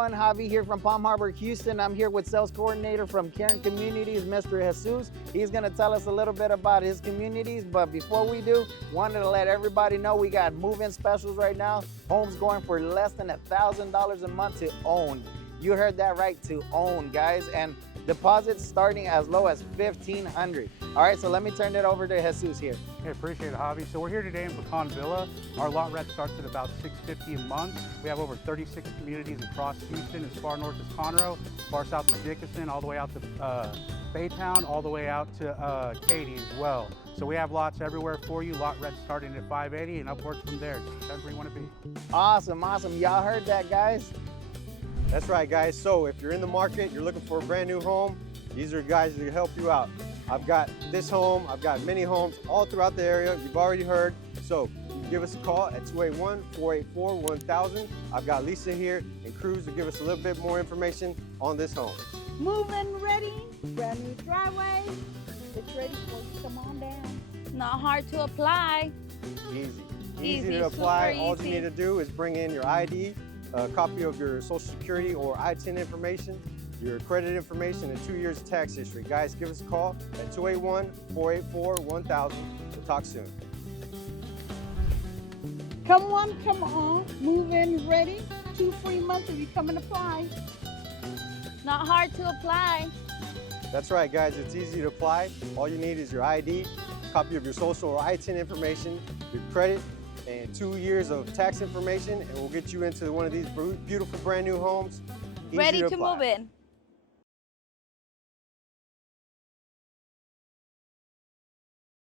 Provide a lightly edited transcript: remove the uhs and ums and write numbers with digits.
everyone, Javi here from Palm Harbor, Houston. I'm here with sales coordinator from Cairn Communities, Mr. Jesus. He's gonna tell us a little bit about his communities, but before we do, wanted to let everybody know we got move-in specials right now. Homes going for less than $1,000 a month to own. You heard that right, to own, guys. And deposits starting as low as $1,500. All right, so let me turn it over to Jesus here. Hey, appreciate it, Javi. So we're here today in Pecan Villa. Our lot rent starts at about $650 a month. We have over 36 communities across Houston, as far north as Conroe, far south as Dickinson, all the way out to Baytown, all the way out to Katy as well. So we have lots everywhere for you. Lot rent starting at $580 and upwards from there. That's where you want to be. Awesome, awesome. Y'all heard that, guys? That's right, guys. So if you're in the market, you're looking for a brand new home, these are guys that can help you out. I've got this home, I've got many homes all throughout the area. You've already heard. So you can give us a call at 281-484-1000. I've got Lisa here and Cruz to give us a little bit more information on this home. Move-in ready, brand new driveway. It's ready for you. Come on down. Not hard to apply. Easy to apply. All you need to do is bring in your ID, a copy of your Social Security or ITIN information, your credit information, and 2 years of tax history. Guys, give us a call at 281-484-1000. We'll talk soon. Come on. Move-in ready. 2 free months if you come and apply. Not hard to apply. That's right, guys. It's easy to apply. All you need is your ID, copy of your social or ITIN information, your credit, and 2 years of tax information, and we'll get you into one of these beautiful brand new homes. Easy Ready to apply. move in.